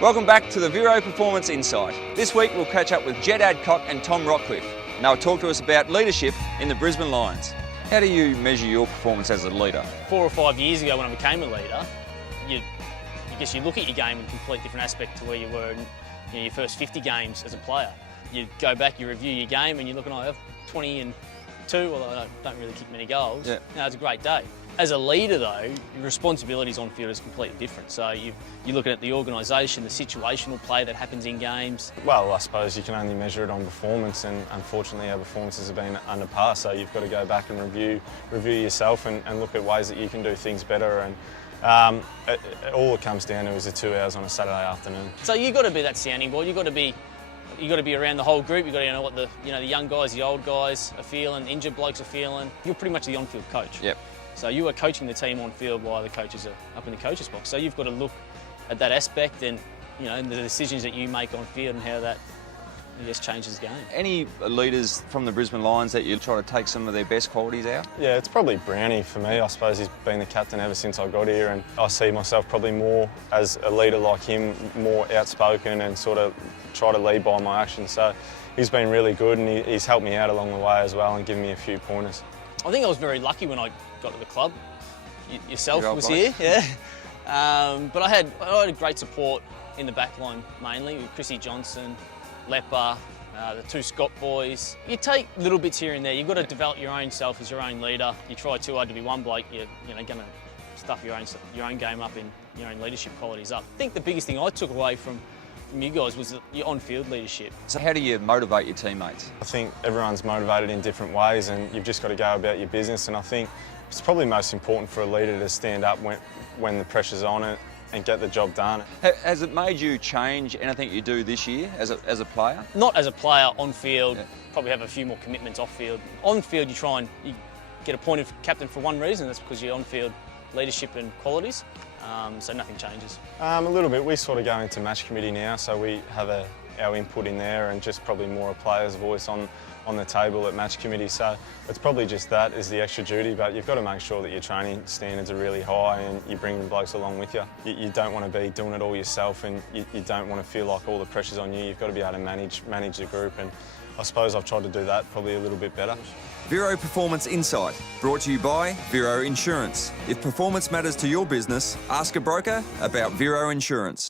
Welcome back to the Vero Performance Insight. This week we'll catch up with Jed Adcock and Tom Rockliff, and they'll talk to us about leadership in the Brisbane Lions. How do you measure your performance as a leader? 4 or 5 years ago when I became a leader, I guess you look at your game in a complete different aspect to where you were in your first 50 games as a player. You go back, you review your game and you're looking, I have 20 and 2, although I don't really kick many goals. Yeah. It's a great day. As a leader though, your responsibilities on field is completely different. So you're looking at the organisation, the situational play that happens in games. Well, I suppose you can only measure it on performance, and unfortunately our performances have been under par, so you've got to go back and review yourself and look at ways that you can do things better. And all it comes down to is the 2 hours on a Saturday afternoon. So you've got to be that sounding board. You've got to be around the whole group. You've got to know what the young guys, the old guys are feeling, injured blokes are feeling. You're pretty much the on-field coach. Yep. So you are coaching the team on field while the coaches are up in the coaches box. So you've got to look at that aspect and the decisions that you make on field and how that, I guess, changes the game. Any leaders from the Brisbane Lions that you try to take some of their best qualities out? Yeah, it's probably Brownie for me. I suppose he's been the captain ever since I got here, and I see myself probably more as a leader like him, more outspoken and sort of try to lead by my actions. So he's been really good, and he's helped me out along the way as well and given me a few pointers. I think I was very lucky when I got to the club. Yourself was place. here, yeah. But I had great support in the back line mainly with Chrissy Johnson, Lepper, the 2 Scott boys. You take little bits here and there. You've got to develop your own self as your own leader. You try too hard to be one bloke, you're going to stuff your own game up and your own leadership qualities up. I think the biggest thing I took away from you guys was your on-field leadership. So how do you motivate your teammates? I think everyone's motivated in different ways, and you've just got to go about your business, and I think it's probably most important for a leader to stand up when the pressure's on it and get the job done. Has it made you change anything you do this year as a player? Not as a player, on field, yeah. Probably have a few more commitments off field. On field you get appointed captain for one reason, that's because you're on field leadership and qualities. So nothing changes. A little bit. We sort of go into match committee now, so we have our input in there and just probably more a player's voice on the table at match committee. So it's probably just that is the extra duty, but you've got to make sure that your training standards are really high and you bring the blokes along with you. You don't want to be doing it all yourself, and you don't want to feel like all the pressure's on you. You've got to be able to manage the group, and I suppose I've tried to do that probably a little bit better. Vero Performance Insight, brought to you by Vero Insurance. If performance matters to your business, ask a broker about Vero Insurance.